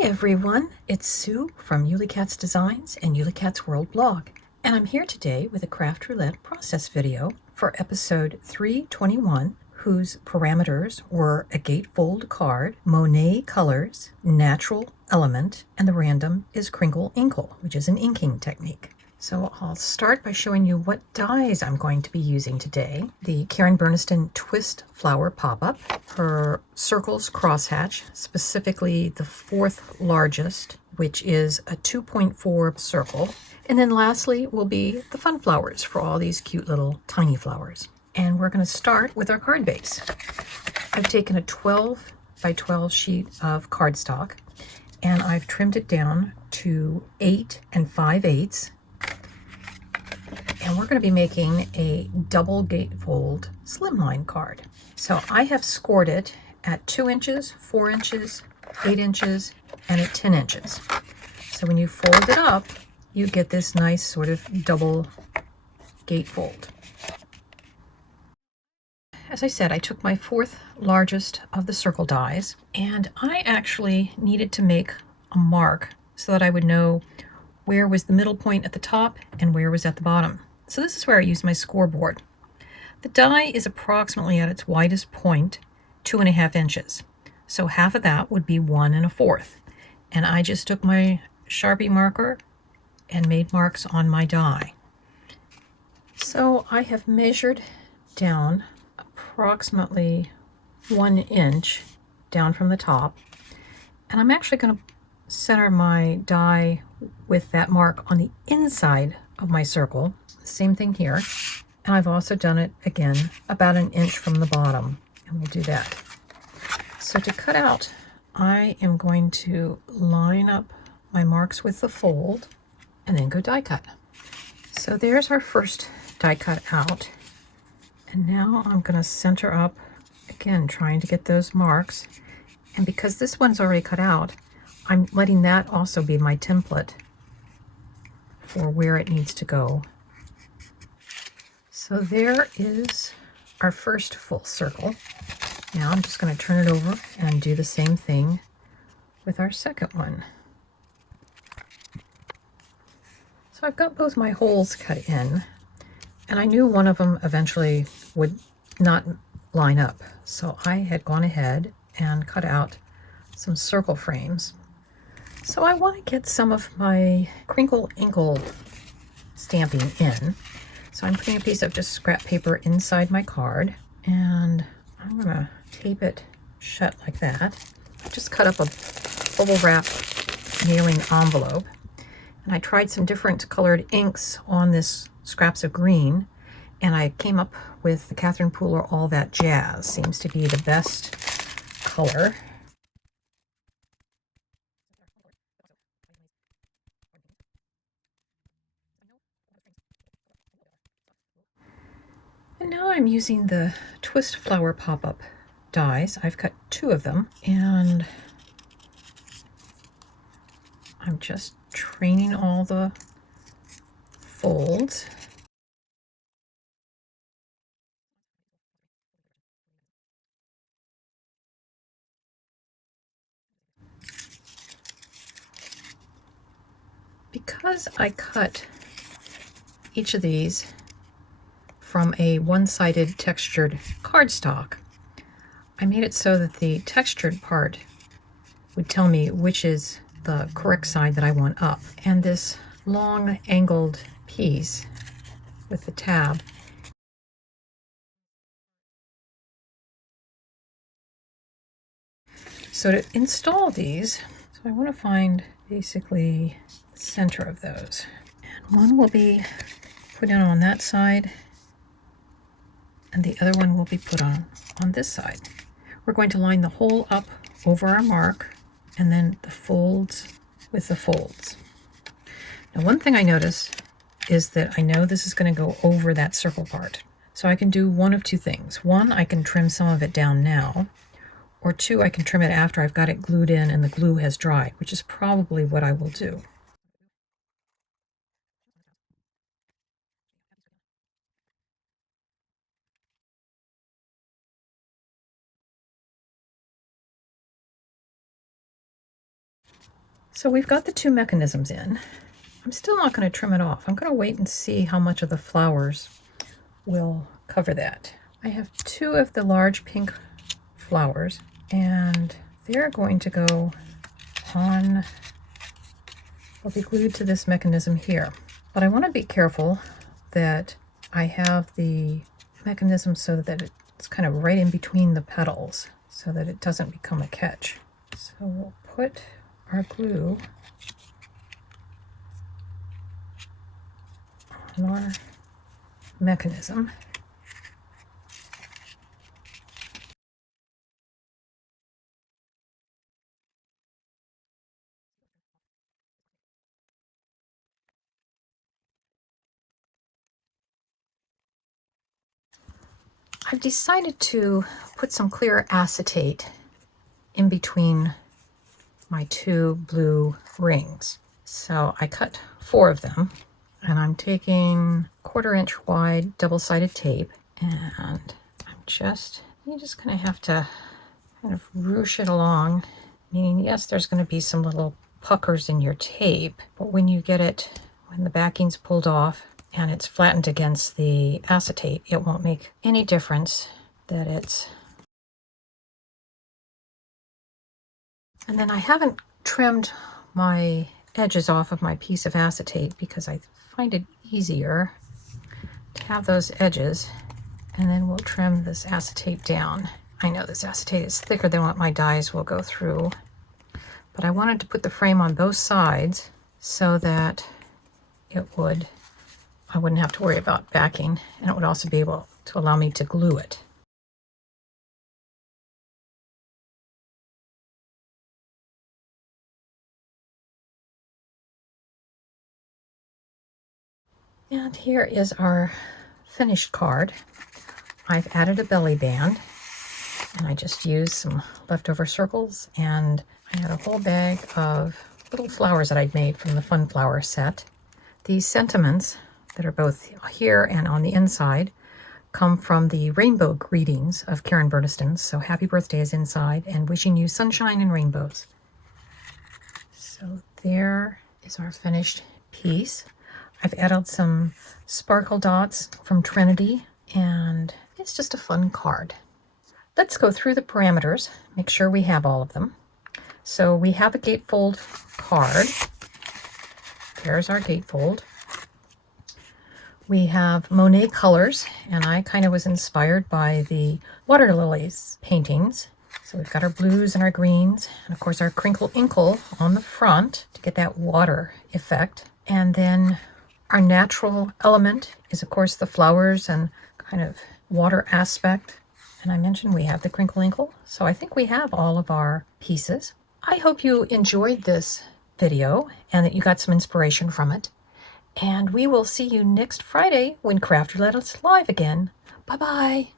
Hi everyone, it's Sue from Ully Cat's Designs and Ully Cat's World blog, and I'm here today with a Craft Roulette process video for episode 321, whose parameters were a gatefold card, Monet colors, natural element, and the random is crinkle inkle, which is an inking technique. So I'll start by showing you what dies I'm going to be using today. The Karen Burniston Twist Flower Pop-Up, her Circles Crosshatch, specifically the fourth largest, which is a 2.4 circle. And then lastly will be the fun flowers for all these cute little tiny flowers. And we're going to start with our card base. I've taken a 12 by 12 sheet of cardstock and I've trimmed it down to 8 5/8. And we're going to be making a double gatefold slimline card. So I have scored it at 2 inches, 4 inches, 8 inches, and at 10 inches. So when you fold it up, you get this nice sort of double gatefold. As I said, I took my fourth largest of the circle dies, and I actually needed to make a mark so that I would know where was the middle point at the top and where was at the bottom. So this is where I used my scoreboard. The die is approximately at its widest point, 2.5 inches. So half of that would be 1 1/4. And I just took my Sharpie marker and made marks on my die. So I have measured down approximately 1 inch down from the top. And I'm actually going to center my die with that mark on the inside of my circle. Same thing here. And I've also done it again about 1 inch from the bottom. And we'll do that. So to cut out, I am going to line up my marks with the fold and then go die cut. So there's our first die cut out. And now I'm going to center up, again, trying to get those marks. And because this one's already cut out, I'm letting that also be my template for where it needs to go. So there is our first full circle. Now I'm just going to turn it over and do the same thing with our second one. So I've got both my holes cut in, and I knew one of them eventually would not line up. So I had gone ahead and cut out some circle frames. So I want to get some of my crinkle inkle stamping in. So I'm putting a piece of just scrap paper inside my card, and I'm going to tape it shut like that. I just cut up a bubble wrap mailing envelope, and I tried some different colored inks on this scraps of green, and I came up with the Catherine Pooler All That Jazz. Seems to be the best color. And now I'm using the Twist Flower Pop-Up dies. I've cut 2 of them, and I'm just training all the folds. Because I cut each of these from a one-sided textured cardstock, I made it so that the textured part would tell me which is the correct side that I want up. And this long angled piece with the tab so to install these, so I want to find basically the center of those. And one will be put in on that side, and the other one will be put on this side. We're going to line the hole up over our mark, and then the folds with the folds. Now, one thing I notice is that I know this is going to go over that circle part. So I can do one of 2 things. One, I can trim some of it down now, or 2, I can trim it after I've got it glued in and the glue has dried, which is probably what I will do. So we've got the two mechanisms in. I'm still not going to trim it off. I'm going to wait and see how much of the flowers will cover that. I have two of the large pink flowers, and they're going to go on, will be glued to this mechanism here. But I want to be careful that I have the mechanism so that it's kind of right in between the petals so that it doesn't become a catch. So we'll put our glue on our mechanism. I've decided to put some clear acetate in between my two blue rings. So I cut 4 of them, and I'm taking 1/4 inch wide double-sided tape, and you're just gonna have to kind of ruche it along, meaning yes, there's gonna be some little puckers in your tape, but when the backing's pulled off and it's flattened against the acetate, it won't make any difference that it's. And then I haven't trimmed my edges off of my piece of acetate because I find it easier to have those edges, and then we'll trim this acetate down. I know this acetate is thicker than what my dies will go through, but I wanted to put the frame on both sides so that I wouldn't have to worry about backing, and it would also be able to allow me to glue it. And here is our finished card. I've added a belly band, and I just used some leftover circles, and I had a whole bag of little flowers that I'd made from the Fun Flower set. These sentiments that are both here and on the inside come from the rainbow greetings of Karen Burniston. So happy birthday is inside, and wishing you sunshine and rainbows. So there is our finished piece. I've added some sparkle dots from Trinity, and it's just a fun card. Let's go through the parameters, make sure we have all of them. So we have a gatefold card. There's our gatefold. We have Monet colors, and I kind of was inspired by the Waterlilies paintings. So we've got our blues and our greens, and of course our crinkle inkle on the front to get that water effect. And then our natural element is, of course, the flowers and kind of water aspect. And I mentioned we have the crinkle inkle. So I think we have all of our pieces. I hope you enjoyed this video and that you got some inspiration from it. And we will see you next Friday when Craft Roulette is live again. Bye-bye.